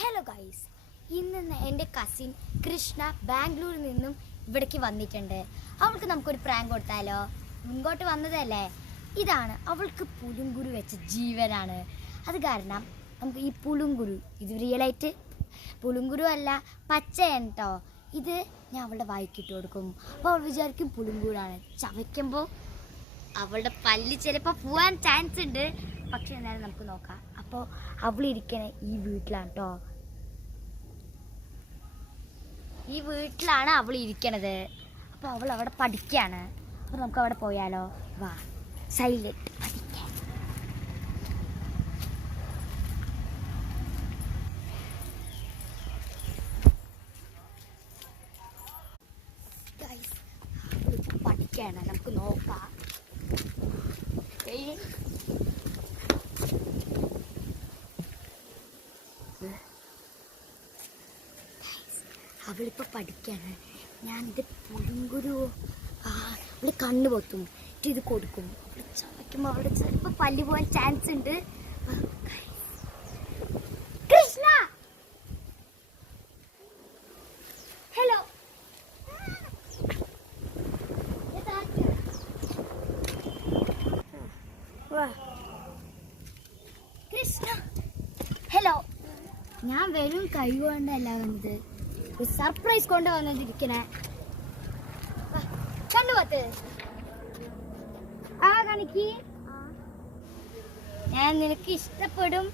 Hello guys, ഇന്ന് എൻ്റെ cousin Krishna ബാംഗ്ലൂരിൽ നിന്നും ഇവിടേക്ക് വന്നിട്ടുണ്ട്. അവൾക്ക് നമുക്കൊരു പ്രാങ്ക് കൊടുത്താലോ? മുൻപോട്ട് വന്നതല്ലേ. ഇതാണ് അവൾക്ക് പുളുങ്കുരു വെച്ച ജീവനാണ്. അത് കാരണം നമുക്ക് ഈ പുളുങ്കുരു, ഇത് റിയലായിട്ട് പുളുങ്കുരു അല്ല, പച്ചയാണ് കേട്ടോ. ഇത് ഞാൻ അവളുടെ വായിക്കിട്ട് കൊടുക്കും. അപ്പോൾ അവൾ വിചാരിക്കും പുളുങ്കുരാണ്. ചവയ്ക്കുമ്പോൾ അവളുടെ പല്ല് ചിലപ്പോൾ പോവാൻ ചാൻസ് ഉണ്ട്. പക്ഷെ എന്നാലും നമുക്ക് നോക്കാം. അപ്പോൾ അവളിരിക്കണ ഈ വീട്ടിലാണ് കേട്ടോ. ഈ വീട്ടിലാണ് അവൾ ഇരിക്കണത്. അപ്പോൾ അവൾ അവിടെ പഠിക്കുകയാണ്. അപ്പോൾ നമുക്ക് അവിടെ പോയാലോ? വാ, സൈലന്റ് പഠിക്കാൻ. പഠിക്കുകയാണ്, നമുക്ക് നോക്കാം. അവളിപ്പോൾ പഠിക്കുകയാണ്. ഞാനിത് പുളുങ്കുരു അവൾ കണ്ണു പൊത്തും, ഇത് കൊടുക്കും. അവൾ ചവയ്ക്കുമ്പോൾ അവളുടെ ചിലപ്പോൾ പല്ല് പോകാൻ ചാൻസ് ഉണ്ട്. കൃഷ്ണ, ഹലോ. കൃഷ്ണ, ഹലോ. ഞാൻ വെറും കൈ കൊണ്ടല്ല വന്നത്, ഒരു സർപ്രൈസ് കൊണ്ട് വന്നിരിക്കണേ. കണ്ടുപത്ത് കാണിക്ക്. ഞാൻ നിനക്ക് ഇഷ്ടപ്പെടും.